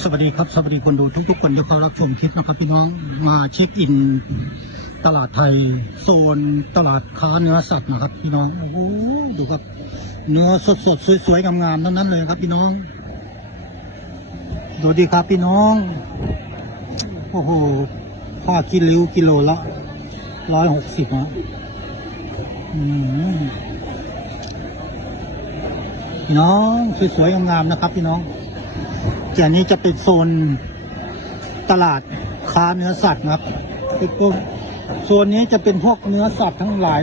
สวัสดีครับ สวัสดีคนดูทุกๆ คนที่เขารับชมคลิปนะครับ พี่น้องมาเช็คอิน ตลาดไทย โซนตลาดค้าเนื้อสัตว์นะครับ พี่น้องโอ้โหดูครับ เนื้อสดๆสวยๆงามๆทั้งนั้นเลยครับ พี่น้องดูดีครับพี่น้องโอ้โหผ้ากิริ้วกิโลละร้อยหกสิบนะอืมพี่น้องสวยๆงามๆนะครับ พี่น้อง จากนี้จะเป็นโซนตลาดค้าเนื้อสัตว์นะครับคือพวกโซนนี้จะเป็นพวกเนื้อสัตว์ทั้งหลาย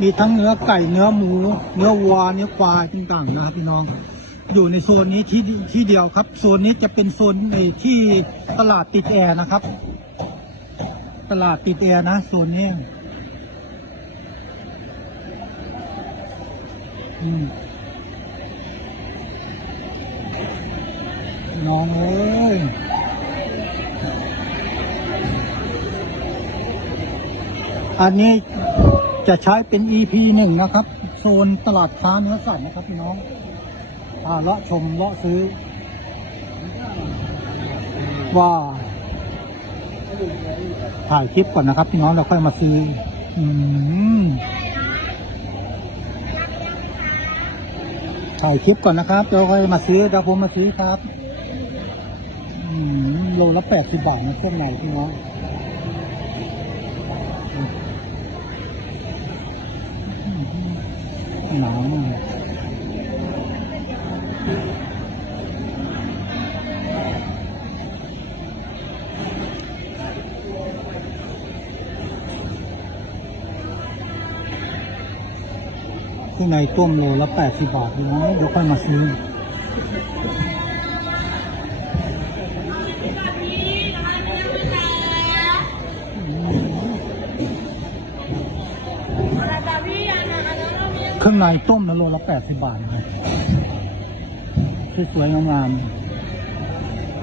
มีทั้งเนื้อไก่เนื้อหมู เนื้อวัวเนื้อควายต่างๆนะครับพี่น้อง อยู่ในโซนนี้ที่ที่เดียวครับ โซนนี้จะเป็นโซนในที่ตลาดติดแอร์นะครับ ตลาดติดแอร์นะโซนนี้ อืม น้องเอ้ยอันนี้จะใช้เป็น EP หนึ่งนะครับ โซนตลาดค้าเนื้อสัตว์นะครับพี่น้องอาเลาะชมเลาะซื้อ ว่า ถ่ายคลิปก่อนนะครับ พี่น้องเราค่อยมาซื้อ อืมถ่ายคลิปก่อนนะครับเราค่อยมาซื้อเดี๋ยวผมมาซื้อครับ โลละแปดสิบบาทนะเครื่องในพี่น้องหนาวมากเครื่องในต้มโลละแปดสิบบาทพี่น้องเดี๋ยวค่อยมาซื้อ เครื่องในต้มนะโลละแปดสิบบาทนะครับสวยๆงาม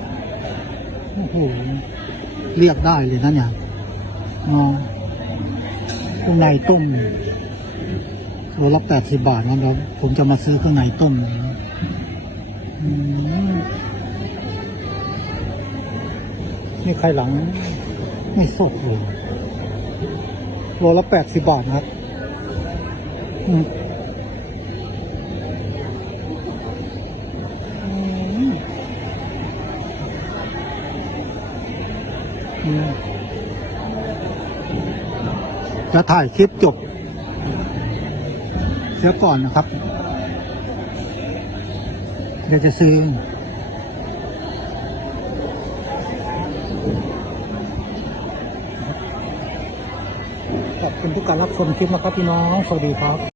ๆโอ้โห เรียกได้เลยนะเนี่ยน้องเครื่องในต้มโลละแปดสิบบาทนะเดี๋ยวผมจะมาซื้อเครื่องในต้มนะอืมนี่ไข่หลัง ไม่สดเลยโลละแปดสิบบาทนะครับ จะถ่ายคลิปจบ เสียก่อนนะครับเดี๋ยวจะซื้อขอบคุณทุกการรับชมคลิปนะครับพี่น้อง สวัสดีครับ